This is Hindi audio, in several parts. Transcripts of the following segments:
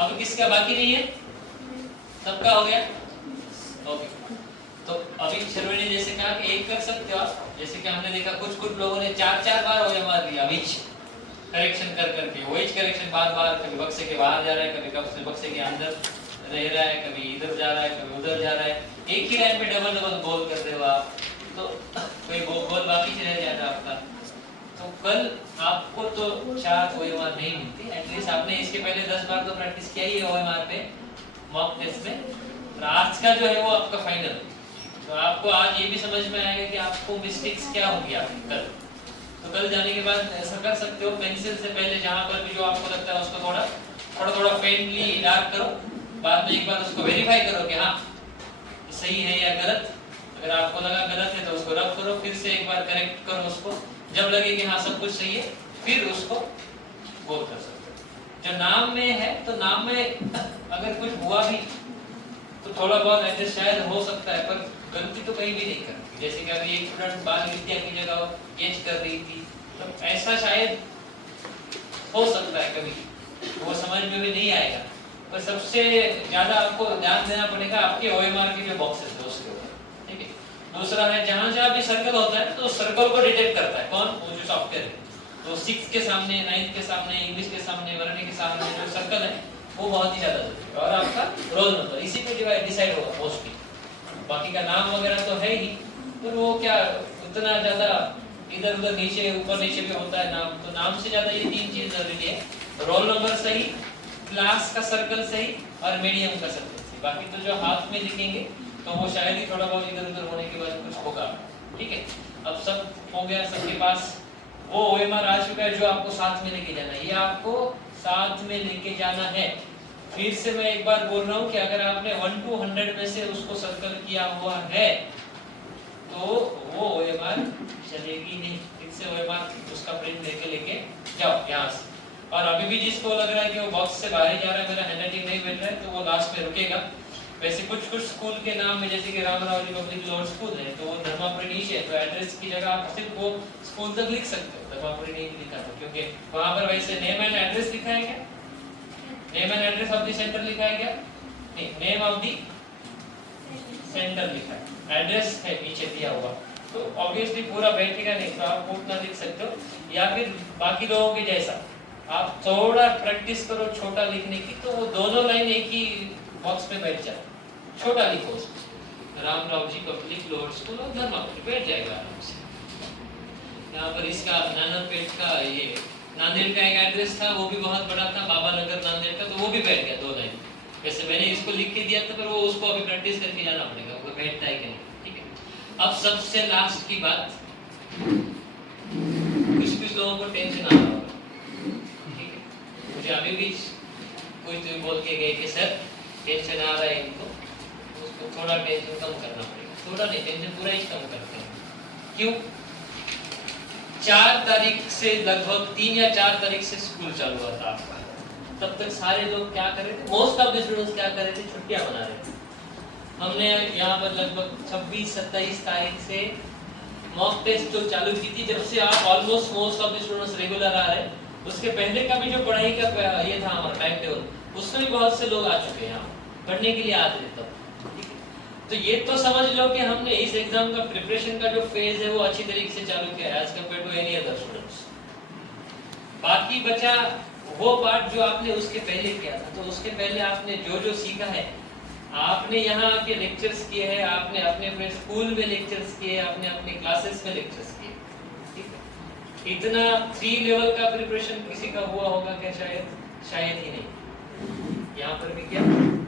अब किसका बाकी नहीं है? सबका हो गया। ओके, तो अभी शर्वणी ने जैसे कहा कि एक कर सकते हो आप, जैसे कि हमने देखा कुछ लोगों ने 4 बार OMR दिया विच करेक्शन कर करके, विच करेक्शन बार कभी बक्से के बाहर जा रहा है, कभी बक्से के अंदर रह रहा है, कभी इधर जा रहा है, कभी उधर जा रहा है, एक ही लाइन पे डबल बोल कर रहे हो आप, तो कोई बोल बाकी रह जाएगा आपका। तो कल आपको तो 4 OMR नहीं मिलती, एटलीस्ट आपने इसके पहले 10 बार तो प्रैक्टिस किया ही OMR पे मॉक टेस्ट में, और आज का जो है वो आपका फाइनल। तो आपको आज ये भी समझ में आएगा कि आपको मिस्टेक्स क्या होंगी आपकी कल। तो कल जाने के बाद ऐसा कर सकते हो, पेंसिल से पहले जहाँ पर भी जो आपको लगता है उसको थोड़ा फेंटली डार्क करो, बाद में एक बार उसको वेरीफाई करो कि हाँ सही है या गलत। अगर आपको लगा गलत है तो उसको रब करो, फिर से एक बार करेक्ट करो उसको, जब लगे कि हाँ सब कुछ सही है फिर उसको बोल कर सकते हो। जो नाम में है, तो नाम में अगर कुछ हुआ भी तो थोड़ा बहुत एडजस्ट शायद हो सकता है, पर गलती तो कहीं भी नहीं करती। जैसे कि अभी एक स्टूडेंट बाल विद्या की जगह एच कर रही थी, तो ऐसा शायद हो सकता है कभी, वो समझ में भी नहीं आएगा। पर सबसे ज्यादा आपको ध्यान देना पड़ेगा आपके OMR के जो बॉक्सेस है उसके ऊपर, ठीक है। दूसरा है जहाँ जहाँ भी सर्कल होता है तो सर्कल को डिटेक्ट करता है कौन, वो जो सॉफ्टवेयर है। तो 6 के सामने, 9 के सामने, इंग्लिश के सामने, वरनी के सामने जो सर्कल है वो बहुत ही ज्यादा जरूरी है। और आपका रोल नंबर इसी पे डिसाइड होगा मोस्टली, बाकी का नाम वगैरह तो है ही, पर वो क्या उतना ज्यादा इधर उधर नीचे ऊपर नीचे भी होता है नाम, तो नाम से ज्यादा ये 3 चीज जरूरी है, रोल नंबर सही, क्लास का सर्कल सही और मीडियम का सर्कल सही। बाकी तो जो हाथ में लिखेंगे तो वो शायद ही थोड़ा बहुत इधर उधर होने के बाद कुछ होगा, ठीक है। अब सब हो गया, सबके पास वो OMR आ चुका है जो आपको साथ में लेके जाना है, ये आपको साथ में लेके जाना है। फिर से मैं एक बार बोल रहा हूँ कि अगर आपने 1 to 100 में से उसको सर्कल किया हुआ है तो वो OMR चलेगी नहीं, फिर से OMR उसका प्रिंट लेके जाओ यहाँ से। और अभी भी जिसको लग रहा है कि वो बॉक्स से बाहर जा रहा है, मेरा हैंडराइटिंग नहीं बैठ रहा है, तो वो लास्ट में रुकेगा। वैसे कुछ स्कूल के नाम में, जैसे कि रामराव जी पब्लिक लोअर स्कूल है, तो वो धर्मापुरी नीचे है, तो एड्रेस की जगह आप सिर्फ वो स्कूल तक लिख सकते हो, धर्मापुरी नहीं लिखा था, क्योंकि वहाँ पर वैसे नेम एंड एड्रेस लिखा है क्या? Name and address of the centre लिखा है क्या? नहीं, नेम ऑफ द सेंटर लिखा है, एड्रेस है नीचे दिया हुआ, तो ऑब्वियसली पूरा बैठेगा नहीं, तो आप उतना लिख सकते हो। या फिर बाकी लोगों के जैसा आप थोड़ा प्रैक्टिस करो छोटा लिखने की, तो वो दोनों लाइन एक ही बॉक्स में बैठ जाए, छोटा लिखो उसमें, रामराव जी पब्लिक लोअर स्कूल और धर्मापुरी बैठ जाएगा आराम से। यहाँ पर इसका नानापेट का, ये नांदेड़ का एक एड्रेस था, वो भी बहुत बड़ा था, बाबा नगर नांदेड़ का, तो वो भी बैठ गया 2 लाइन। वैसे मैंने इसको लिख के दिया था, पर वो उसको अभी प्रैक्टिस करके जाना पड़ेगा, वो बैठता है कि नहीं, ठीक है। अब सबसे लास्ट की बात, कुछ लोगों को टेंशन आ रहा होगा, ठीक है। मुझे अभी भी कोई बोल के गए कि सर टेंशन आ रहा है इनको, उसको थोड़ा टेंशन कम करना पड़ेगा। थोड़ा नहीं, टेंशन पूरा ही कम करते हैं। क्यों? 4 तारीख से लगभग 3 या 4 तारीख से स्कूल चालू हुआ था आपका, तब तक सारे लोग क्या कर रहे थे, मोस्ट ऑफ द स्टूडेंट्स क्या कर रहे थे, छुट्टियां मना रहे थे। हमने यहाँ पर लगभग 26-27 तारीख से मॉक टेस्ट जो चालू की थी, जब से आप almost most of the students regular आ रहे हैं, उसके पहले का भी जो पढ़ाई का ये था हमारा टाइम टेबल, उसमें भी बहुत से लोग आ चुके हैं यहाँ पढ़ने के लिए आते थे तब, ठीक है। तो ये तो समझ लो कि हमने इस एग्जाम का प्रिपरेशन का जो फेज है वो अच्छी तरीके से चालू किया है as compare to any other students. बाकी बचा वो पार्ट जो आपने उसके पहले किया था, तो उसके पहले आपने जो सीखा है, आपने यहाँ आके लेक्चर्स किए हैं, आपने अपने स्कूल में लेक्चर्स किए, आपने अपने क्लासेस में लेक्चर्स किए, ठीक है। इतना 3 लेवल का प्रिपरेशन किसी का हुआ होगा क्या? शायद ही नहीं। यहाँ पर भी किया,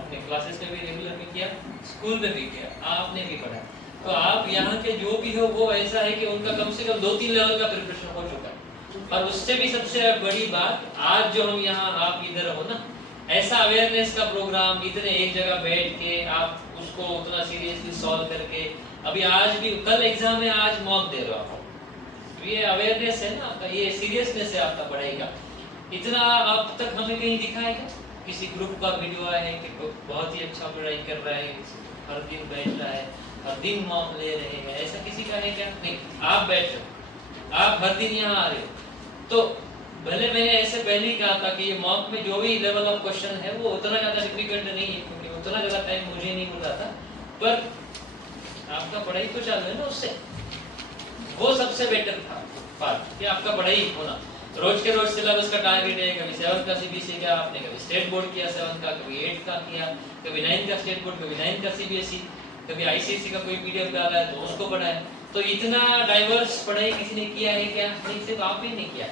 अपने क्लासेस में भी रेगुलर भी किया, स्कूल में भी किया, आपने भी पढ़ा। तो आप यहाँ के जो भी हो वो ऐसा है कि उनका कम से कम 2-3 लेवल का प्रिपरेशन हो चुका है। और उससे भी सबसे बड़ी बात, आज जो हम यहाँ आप इधर हो ना, ऐसा अवेयरनेस का प्रोग्राम, इतने एक जगह बैठ के आप उसको उतना सीरियसली सॉल्व करके, अभी आज भी कल एग्जाम है, आज मॉक दे रहे हो आप, ये अवेयरनेस है ना आपका, ये सीरियसनेस है आपका पढ़ाई का। इतना अब तक हमें कहीं दिखाया क्या? किसी ग्रुप का वीडियो आया है कि बहुत ही अच्छा पढ़ाई कर रहा है, हर दिन बैठ रहा है, हर दिन मॉक ले रहे हैं, ऐसा किसी का है क्या? नहीं। आप बैठ रहे हो, आप हर दिन यहाँ आ रहे हो, तो भले मैंने ऐसे पहले ही कहा था कि ये मॉक में जो भी लेवल ऑफ क्वेश्चन है वो उतना ज्यादा डिफिकल्ट नहीं है, क्योंकि उतना ज्यादा टाइम मुझे नहीं मिल रहा था, पर आपका पढ़ाई तो चालू है ना उससे, वो सबसे बेटर था बात कि आपका पढ़ाई होना। रोज के रोज सिलेबस का टारगेट है, कभी 7th का सीबीएसई किया आपने, कभी स्टेट बोर्ड किया 7th का, कभी 8th का किया, कभी 9th का स्टेट बोर्ड, कभी 9th का सीबीएसई, कभी आईसीएसई का कोई पीडीएफ डाला है तो उसको पढ़ाया। तो इतना डाइवर्स पढ़ाई किसी ने किया है क्या? नहीं, सिर्फ आप ही नहीं किया।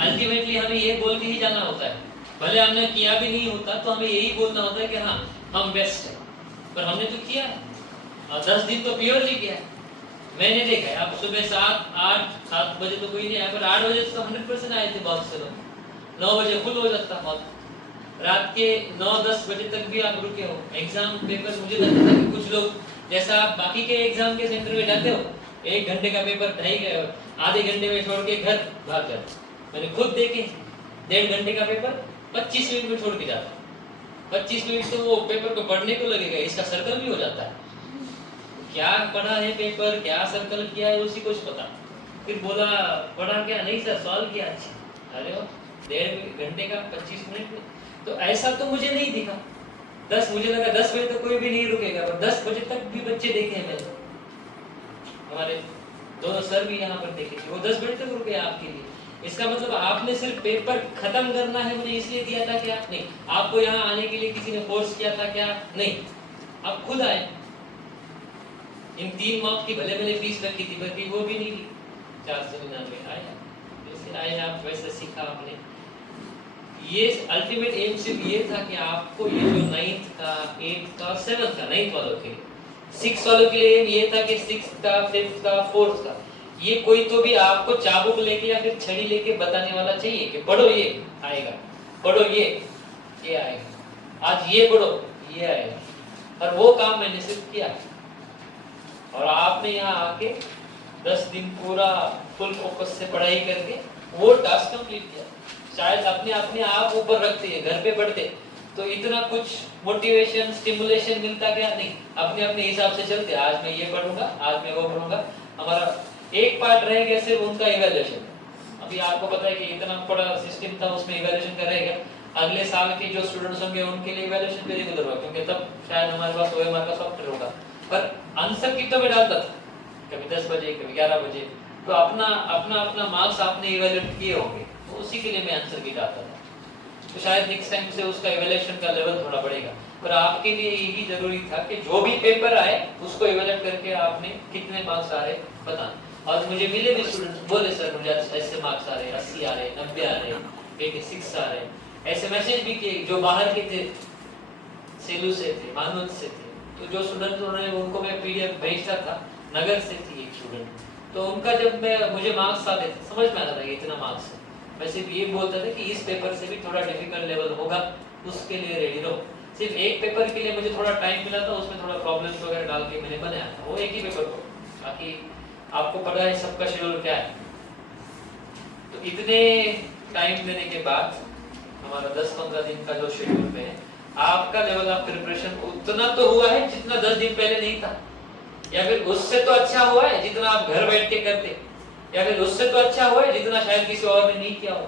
अल्टीमेटली हमें ये बोल के ही जाना होता है, भले हमने किया भी नहीं होता तो हमें यही बोलना होता है कि हाँ हम बेस्ट है, पर हमने तो किया है और 10 दिन तो प्योरली किया है। मैंने देखा है आप सुबह 7 बजे तो कोई नहीं आया, पर 8 बजे तो 100% आए थे बहुत से लोग, 9 बजे फुल हो जाता बहुत, रात के 9-10 बजे तक भी आप रुके हो। एग्जाम पेपर मुझे लगता था कि कुछ लोग जैसा आप बाकी के एग्जाम के सेंटर में जाते हो, 1 घंटे का पेपर ढाई आधे घंटे में छोड़ के घर भाग जाते, मैंने खुद देखे। 1.5 घंटे का पेपर 25 मिनट में छोड़ के जाता, 25 मिनट तो वो पेपर को पढ़ने को लगेगा, इसका सर्कल भी हो जाता है, क्या पढ़ा है पेपर, क्या सर्कल किया है उसी को पता। फिर बोला पढ़ा क्या? नहीं सर सॉल्व किया। अच्छा, अरे वो 1.5 घंटे का 25 मिनट में, तो ऐसा तो मुझे नहीं दिखा। मुझे लगा 10 बजे तक कोई भी नहीं रुकेगा, पर 10 बजे तक भी बच्चे देखे हैं मैंने, हमारे दोनों सर भी यहाँ पर देखे थे, वो 10 बजे तक रुके आपके लिए। इसका मतलब आपने सिर्फ पेपर खत्म करना है मुझे इसलिए दिया था क्या? नहीं। आपको यहाँ आने के लिए किसी ने फोर्स किया था क्या? नहीं, आप खुद आए। इन 3 मॉक की भले भले फीस रखी थी, पर वो भी नहीं ली, 499 आए, जैसे आए आप वैसे सीखा आपने। ये अल्टीमेट एम सिर्फ ये था कि आपको ये जो 9th का 8th का 7th का 9th वालों के लिए, 6 वालों के लिए ये था कि 6th का 5th का 4th का ये कोई तो भी आपको चाबुक लेके या फिर छड़ी लेके बताने वाला चाहिए कि पढ़ो ये आएगा, पढ़ो ये आएगा, आज ये पढ़ो ये आएगा। और वो काम मैंने सिर्फ किया, और आपने यहाँ आके 10 दिन पूरा फुल फोकस से पढ़ाई करके वो टास्क कंप्लीट किया। शायद अपने आप ऊपर रखते हैं, घर पे पढ़ते तो इतना कुछ मोटिवेशन स्टिमुलेशन मिलता क्या? नहीं, अपने अपने हिसाब से चलते, आज मैं ये पढ़ूंगा, आज मैं वो पढ़ूंगा। हमारा एक पार्ट रह गया सिर्फ उनका इवैल्यूएशन। अभी आपको पता है कि इतना बड़ा सिस्टम था, उसमें इवैल्यूएशन का रहेगा। अगले साल के जो स्टूडेंट्स होंगे उनके लिए इवैल्यूएशन भी रेगुलर होगा, क्योंकि तब शायद हमारे पास ओएमआर का सॉफ्टवेयर होगा। पर आंसर की तो मैं डालता था, कभी 10 बजे कभी 11 बजे, तो अपना मार्क्स आपने इवैल्यूएट किए होंगे, तो उसी के लिए मैं आंसर की डालता था। तो शायद नेक्स्ट टाइम से उसका इवैल्यूएशन का लेवल थोड़ा बढ़ेगा। पर आपके लिए यही जरूरी था कि जो भी पेपर आए उसको इवैल्यूएट करके आपने कितने मार्क्स आ रहे बताना। और मुझे मिले भी स्टूडेंट्स, बोले सर मुझे ऐसे मार्क्स आ रहे, 80 आ रहे, 90 आ रहे, 86 आ रहे। ऐसे मैसेज भी किए जो बाहर के थे, सेलू से थे, मानवत से थे, तो जो स्टूडेंट उन्होंने उनको मैं पीडीएफ भेजता था, नगर से थी एक स्टूडेंट, तो उनका जब मुझे मार्क्स आते थे समझ में आता था कि इतना मार्क्स है। मैं सिर्फ ये बोलता था कि इस पेपर से भी थोड़ा डिफिकल्ट लेवल होगा, उसके लिए रेडी रहो। सिर्फ एक पेपर के लिए मुझे थोड़ा टाइम मिला था, उसमें थोड़ा प्रॉब्लम्स वगैरह डाल के मैंने बनाया था, वो एक ही पेपर को। बाकी आपको पता है सबका शेड्यूल क्या है। तो इतने टाइम देने के बाद हमारा 10-15 दिन का जो शेड्यूल पे है, आपका लेवल ऑफ प्रिपरेशन उतना तो हुआ है जितना 10 दिन पहले नहीं था, या फिर उससे तो अच्छा हुआ है जितना आप घर बैठ के करते, या फिर उससे तो अच्छा हुआ है जितना शायद किसी और ने नहीं किया हो।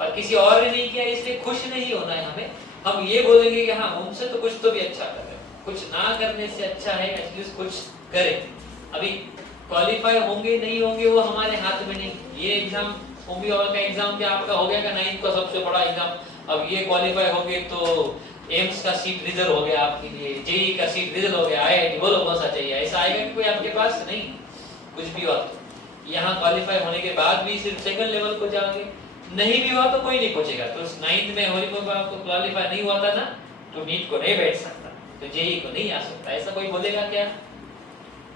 और किसी और ने नहीं किया इसलिए खुश नहीं होना है हमें, हम ये बोलेंगे कि हाँ उनसे तो कुछ तो भी अच्छा कर रहे हैं, कुछ ना करने से अच्छा है एटलीस्ट कुछ करें। अभी क्वालिफाई होंगे नहीं होंगे वो हमारे हाथ में नहीं। ये एग्जाम होमियोपैथ का एग्जाम क्या आपका हो गया का 9th का सबसे बड़ा एग्जाम, अब ये क्वालिफाई होंगे तो एम्स का सीट रिजर्व हो गया आपके लिए, जेईई का सीट रिजर्व हो गया, आईआईटी बोलो कौन सा चाहिए, ऐसा आएगा कि कोई आपके पास नहीं। कुछ भी हुआ तो यहाँ क्वालिफाई होने के बाद भी सिर्फ सेकंड लेवल को जाओगे, नहीं भी हुआ तो कोई नहीं पहुंचेगा। तो 9th में होमियोपैथ को क्वालिफाई नहीं हुआ था ना, तो नीट को नहीं बैठ सकता, तो जेईई को नहीं आ सकता, ऐसा कोई बोलेगा क्या?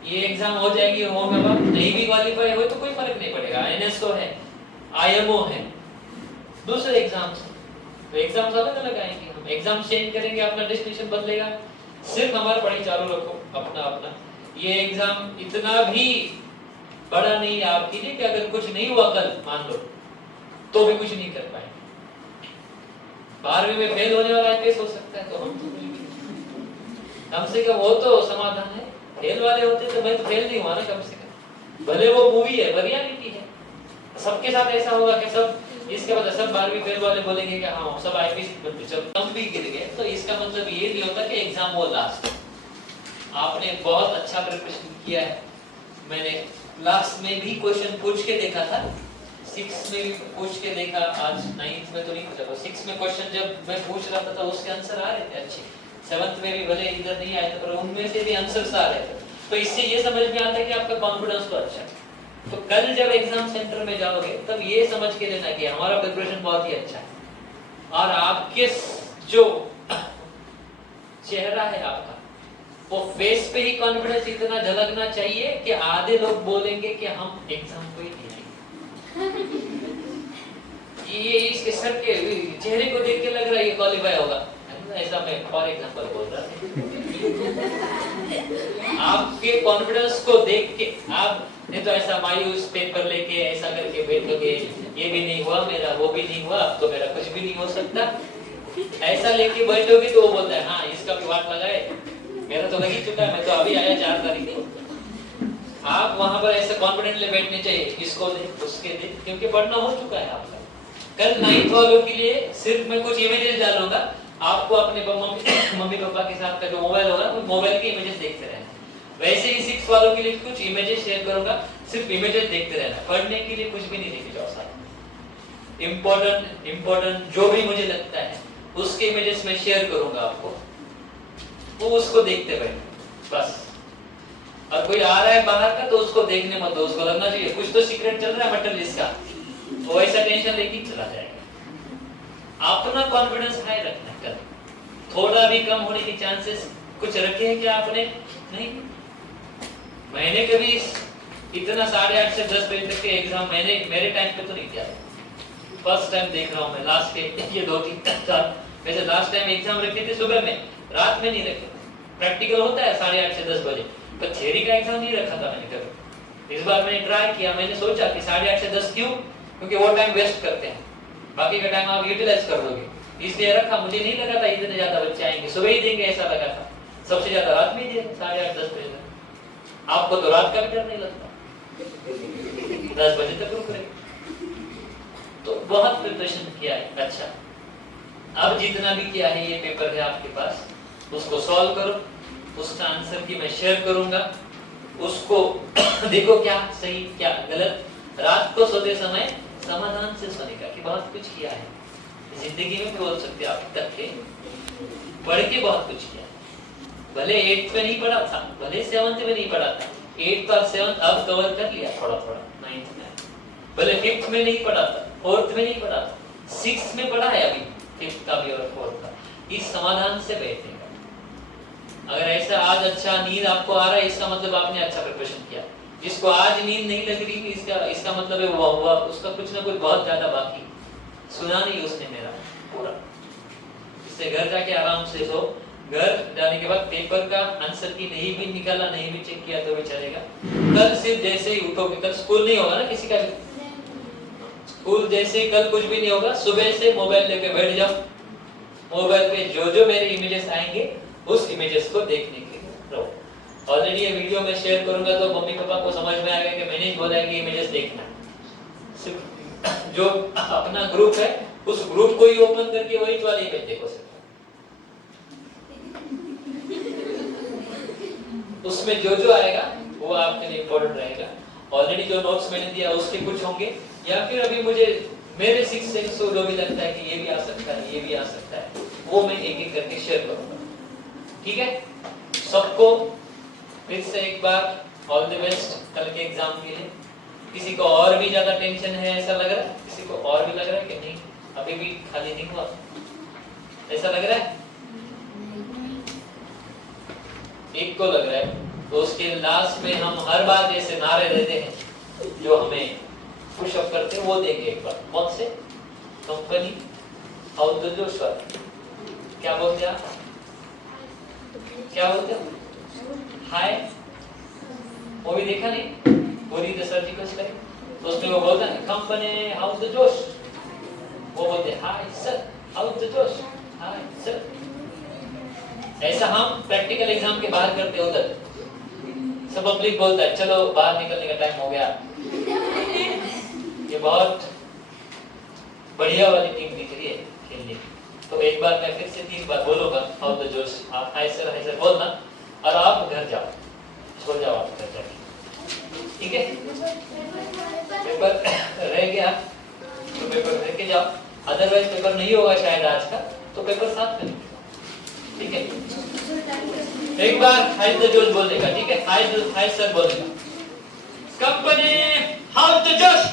ये एग्जाम हो जाएगी होमियोपैथ, नहीं भी क्वालिफाई हो तो कोई फर्क नहीं पड़ेगा, एनएसओ है, आईएमओ है, दूसरे एग्जाम्स, तो एग्जाम्स अलग अलग आएंगे, हम एग्जाम चेंज करेंगे, अपना डेस्टिनेशन बदलेगा। सिर्फ हमारा पढ़ाई चालू रखो अपना। ये एग्जाम इतना भी बड़ा नहीं है आपके लिए कि अगर कुछ नहीं हुआ कल मान लो तो भी कुछ नहीं कर पाएंगे। 12वीं में फेल होने वाला आईपीएस हो सकता है, तो हम कम से कम वो तो समाधान है। फेल वाले होते तो मैं तो फेल नहीं हुआ ना, कम से कम भले वो मूवी है, रियलिटी है, सबके साथ ऐसा होगा कि सब इसके बाद सब 12वीं फेल वाले बोलेंगे कि हाँ सब आईपीसी जब कम भी गिर गए, तो इसका मतलब ये नहीं होता कि एग्जाम वो लास्ट। आपने बहुत अच्छा प्रिपरेशन किया है। मैंने लास्ट में भी क्वेश्चन पूछ के देखा था, 6 में भी पूछ के देखा, आज 9th में तो नहीं पूछा, 6 में क्वेश्चन जब मैं पूछ रहा था उसके आंसर आ रहे थे अच्छे, 7th में भी भले इधर नहीं आए थे पर उनमें से भी आंसर्स आ रहे थे। तो इससे ये समझ में आता है कि आपका कॉन्फिडेंस तो अच्छा है। तो कल जब एग्जाम सेंटर में जाओगे तब ये समझ के लेना कि हमारा प्रिपरेशन बहुत ही अच्छा है, और आपके जो चेहरा है आपका, वो फेस पे ही कॉन्फिडेंस इतना झलकना चाहिए कि आधे लोग बोलेंगे कि हम एग्जाम को ही नहीं आएंगे। ये इसके सर के चेहरे को देख के लग रहा है ये क्वालिफाई होगा, ऐसा मैं फॉर एग्जांपल बोल रहा था। आपके कॉन्फिडेंस को देख के आप नहीं तो ऐसा मायूस पेपर लेके ऐसा करके बैठोगे, ये भी नहीं हुआ मेरा, वो भी नहीं हुआ, अब तो मेरा कुछ भी नहीं हो सकता, ऐसा लेके बैठोगे तो वो बोलता है हाँ इसका भी वाट लगा है, मेरा तो लग ही चुका है, मैं तो अभी आया 4 तारीख को। आप वहां पर ऐसे कॉन्फिडेंटली बैठने चाहिए, इसको दे उसके दे, क्योंकि पढ़ना हो चुका है आपका। कल 9th वालों के लिए सिर्फ मैं कुछ इमेजेस डालूंगा, आपको अपने मम्मी पापा के साथ का जो मोबाइल होगा वो मोबाइल के इमेजेस देखते रहना। वैसे ही 6 वालों के लिए कुछ इमेजेस शेयर करूंगा, सिर्फ इमेजेस देखते रहना, पढ़ने के लिए कुछ भी नहीं लेके जाओ साथ। इम्पोर्टेंट जो भी मुझे लगता है उसके इमेजेस मैं शेयर करूंगा आपको, वो उसको देखते बैठो बस। और कोई आ रहा है बाहर का तो उसको देखने मत दो, उसको लगना चाहिए कुछ तो सीक्रेट चल रहा है मटेरियलिस्ट का, वो ऐसा टेंशन लेके चला जाएगा। अपना कॉन्फिडेंस हाई रखना, कर थोड़ा भी कम होने के चांसेस कुछ रखे हैं क्या आपने? नहीं। मैंने कभी इतना 8:30 से 10 बजे तक के एग्जाम मैंने मेरे टाइम पे तो नहीं किया, फर्स्ट टाइम देख रहा हूँ मैं लास्ट के ये 2-3 साल। वैसे लास्ट टाइम एग्जाम रखे थे सुबह में, रात में नहीं रखे। प्रैक्टिकल होता है 8:30 से 10 बजे, पर थ्योरी का एग्जाम नहीं रखा था मैंने कभी। इस बार मैंने ट्राई किया, मैंने सोचा कि 8:30 से 10 क्यों, क्योंकि वो टाइम वेस्ट करते हैं, बाकी का टाइम आप यूटिलाइज कर दोगे, इसलिए रखा। मुझे नहीं लगा था इतने ज्यादा बच्चे आएंगे, सुबह ही देंगे ऐसा लगा था, सबसे ज्यादा रात में ही देंगे 8:30-10 बजे तक। आपको तो रात का भी डर नहीं लगता, 10 बजे तक रुक रहे। तो बहुत प्रिपरेशन किया है। अच्छा, अब जितना भी किया है ये पेपर है आपके पास, उसको सॉल्व करो, उसका आंसर की मैं शेयर करूंगा, उसको देखो क्या सही क्या गलत। रात को सोते समय समाधान से सोने का कि बहुत कुछ किया है जिंदगी में, बोल सकते आप तक के पढ़ के बहुत कुछ किया। भले 8th में नहीं पढ़ा था, भले 7th में नहीं पढ़ा था, 8th और 7th अब कवर कर लिया थोड़ा थोड़ा 9th में। भले 5th में नहीं पढ़ा था, 4th में नहीं पढ़ा था, 6th में पढ़ा है अभी, 5th का भी और 4th का। इस समाधान से बैठेगा। अगर ऐसा आज अच्छा नींद आपको आ रहा है, इसका मतलब आपने अच्छा प्रिपरेशन किया। जिसको आज नींद नहीं लग रही, इसका मतलब है हुआ उसका कुछ ना कुछ बहुत ज्यादा बाकी सुना नहीं उसने मेरा पूरा। इससे घर जाके आराम से सो, घर जाने के बाद पेपर का आंसर की नहीं भी निकाला, नहीं भी चेक किया तो भी चलेगा। कल सिर्फ जैसे ही उठोगे, कल स्कूल नहीं होगा ना किसी का भी, स्कूल जैसे ही कल कुछ भी नहीं होगा, सुबह से मोबाइल लेके बैठ जाओ, मोबाइल पे जो जो मेरे इमेजेस आएंगे उस इमेजेस को देखने के लिए रहो। ऑलरेडी ये वीडियो मैं शेयर करूंगा तो मम्मी पापा को समझ में आएगा कि मैंने ही बोला है कि इमेजेस देखना। सिर्फ जो अपना ग्रुप है उस ग्रुप को ही ओपन करके वही वाली इमेज देखो सिर्फ, उसमें जो जो आएगा वो आपके लिए इम्पोर्टेंट रहेगा। ऑलरेडी जो नोट्स मैंने दिया उसके कुछ होंगे, या फिर अभी मुझे मेरे 6 सेंस जो भी लगता है कि ये भी आ सकता है, ये भी आ सकता है, वो मैं एक एक करके शेयर करूंगा। ठीक है, सबको फिर से एक बार ऑल द बेस्ट कल के एग्जाम के लिए। किसी को और भी ज्यादा टेंशन है ऐसा लग रहा है? किसी को और भी लग रहा है कि नहीं अभी भी खाली नहीं हुआ ऐसा लग रहा है? एक को लग रहा है तो उसके लास्ट में हम हर बार जैसे नारे देते हैं जो हमें पुशअप करते हैं वो देंगे एक बार। कौन से? कंपनी हाउ द जोश वाला क्या बोलते हैं? क्या बोलते हैं? हाय, वो भी देखा नहीं पूरी द सर्जिकल स्ट्राइक, तो उसमें वो बोलता है कंपनी हाउ द जोश, वो बोलते हैं हाय सर हाउ द जोश, हाय सर। ऐसा हम प्रैक्टिकल एग्जाम के बाहर करते हैं, उधर सब पब्लिक बोलता है चलो बाहर निकलने का टाइम हो गया, ये ये बहुत बढ़िया वाली टीम दिख रही है खेलने की। तो एक बार मैं फिर से 3 बार बोलूंगा हाउ द जोश, आप हाय सर बोलना और आप घर जाओ, सो जाओ आप घर जाके, ठीक है। पेपर रह गया तो पेपर लेके जाओ, अदरवाइज पेपर नहीं होगा शायद आज का, तो पेपर साथ में, ठीक है। एक बार हाय द जोश बोलने का, ठीक है, हाय सर बोलने का। कंपनी हाउ द जोश।